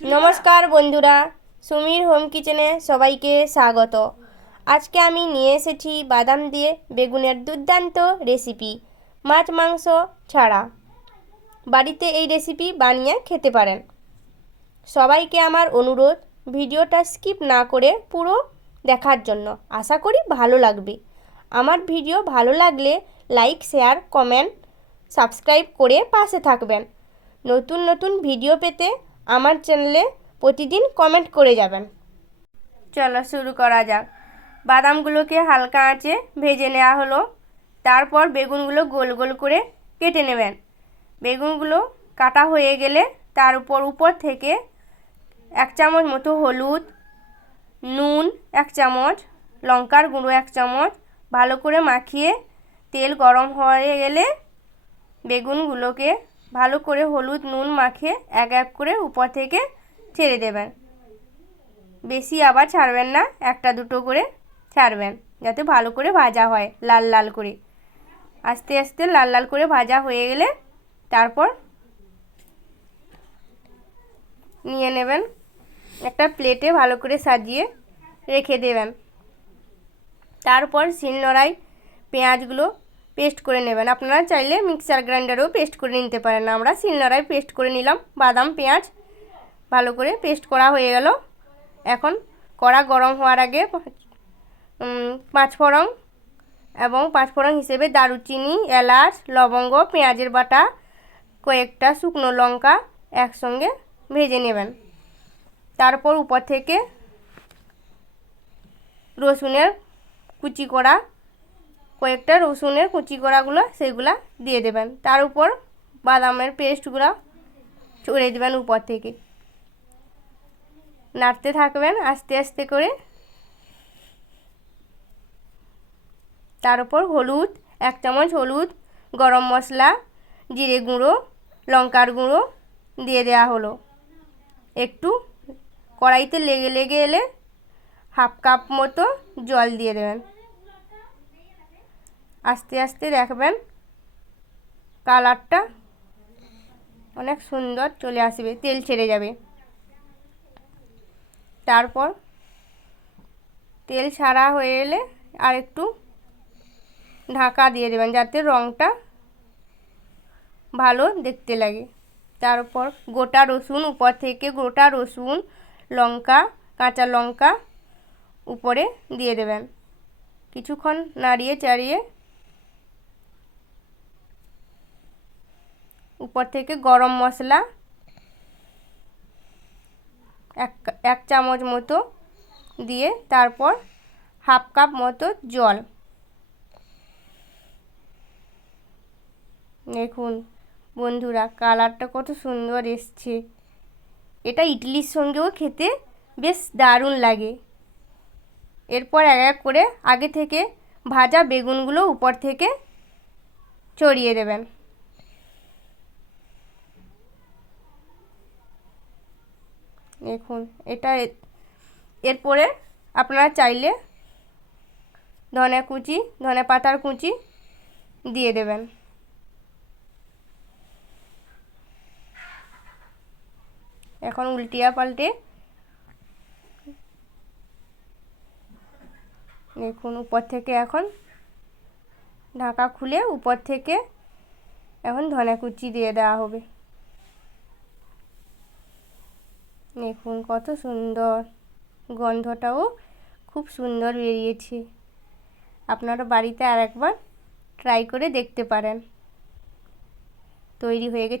নমস্কার বন্ধুরা, সুমির হোম কিচেনে সবাইকে স্বাগত। আজকে আমি নিয়ে এসেছি বাদাম দিয়ে বেগুনের দুর্দান্ত রেসিপি। মাছ মাংস ছাড়া বাড়িতে এই রেসিপি বানিয়ে খেতে পারেন। সবাইকে আমার অনুরোধ, ভিডিওটা স্কিপ না করে পুরো দেখার জন্য। আশা করি ভালো লাগবে। আমার ভিডিও ভালো লাগলে লাইক, শেয়ার, কমেন্ট, সাবস্ক্রাইব করে পাশে থাকবেন। নতুন নতুন ভিডিও পেতে আমার চ্যানেলে প্রতিদিন কমেন্ট করে যাবেন। চলো শুরু করা যাক। বাদামগুলোকে হালকা আঁচে ভেজে নেওয়া হলো। তারপর বেগুনগুলো গোল গোল করে কেটে নেবেন। বেগুনগুলো কাটা হয়ে গেলে তার উপর থেকে 1 চামচ মতো হলুদ, নুন 1 চামচ, লঙ্কার গুঁড়ো 1 চামচ ভালো করে মাখিয়ে তেল গরম হয়ে গেলে বেগুনগুলোকে ভালো করে হলুদ নুন মাখিয়ে এক এক করে উপর থেকে ছেড়ে দেবেন। বেশি আবার ছাড়বেন না, একটা দুটো করে ছাড়বেন যাতে ভালো করে ভাজা হয় লাল লাল করে। আস্তে আস্তে লাল লাল করে ভাজা হয়ে গেলে তারপর নিয়ে নেবেন, একটা প্লেটে ভালো করে সাজিয়ে রেখে দেবেন। তারপর শিলনোড়ায় পেঁয়াজগুলো পেস্ট করে নেবেন। আপনারা চাইলে মিক্সার গ্রাইন্ডারেও পেস্ট করে নিতে পারেন। আমরা শিলনোড়ায় পেস্ট করে নিলাম। বাদাম পেঁয়াজ ভালো করে পেস্ট করা হয়ে গেল। এখন কড়া গরম হওয়ার আগে 5 ফোড়ন এবং 5 ফোড়ন হিসেবে দারুচিনি, এলাচ, লবঙ্গ, পেঁয়াজের বাটা, কয়েকটা শুকনো লঙ্কা একসঙ্গে ভেজে নেবেন। তারপর উপর থেকে রসুনের কুচি করা কয়েকটা রসুনের কুচি করাগুলো সেগুলা দিয়ে দেবেন। তার উপর বাদামের পেস্টগুলো ছড়িয়ে দেবেন উপর থেকে। নাড়তে থাকবেন আস্তে আস্তে করে। তার উপর হলুদ 1 চামচ হলুদ, গরম মশলা, জিরে গুঁড়ো, লঙ্কার গুঁড়ো দিয়ে দেওয়া হলো। একটু কড়াইতে লেগে লেগে এলে 1/2 কাপ মতো জল দিয়ে দেবেন। আস্তে আস্তে দেখবেন কালারটা অনেক সুন্দর চলে আসবে, তেল ছেড়ে যাবে। তারপর তেল ছাড়া হয়ে এলে আর একটু ঢাকা দিয়ে দেবেন যাতে রঙটা ভালো দেখতে লাগে। তারপর গোটা রসুন উপর থেকে গোটা রসুন, লঙ্কা, কাঁচা লঙ্কা উপরে দিয়ে দেবেন। কিছুক্ষণ নাড়িয়ে চাড়িয়ে উপর থেকে গরম মশলা 1 চামচ মতো দিয়ে তারপর 1/2 কাপ মতো জল। দেখুন বন্ধুরা কালারটা কত সুন্দর এসছে। এটা ইডলির সঙ্গেও খেতে বেশ দারুণ লাগে। এরপর এক এক করে আগে থেকে ভাজা বেগুনগুলো উপর থেকে ছড়িয়ে দেবেন। দেখুন এটা এরপরে আপনারা চাইলে ধনে পাতার কুচি দিয়ে দেবেন। এখন উল্টিয়ে পাল্টে দেখুন উপর থেকে এখন ঢাকা খুলে উপর থেকে এখন ধনে কুচি দিয়ে দেওয়া হবে। দেখুন কত সুন্দর, গন্ধটাও খুব সুন্দর বেরিয়েছে। আপনারা বাড়িতে আরেকবার ট্রাই করে দেখতে পারেন। তৈরি হয়ে গেছে।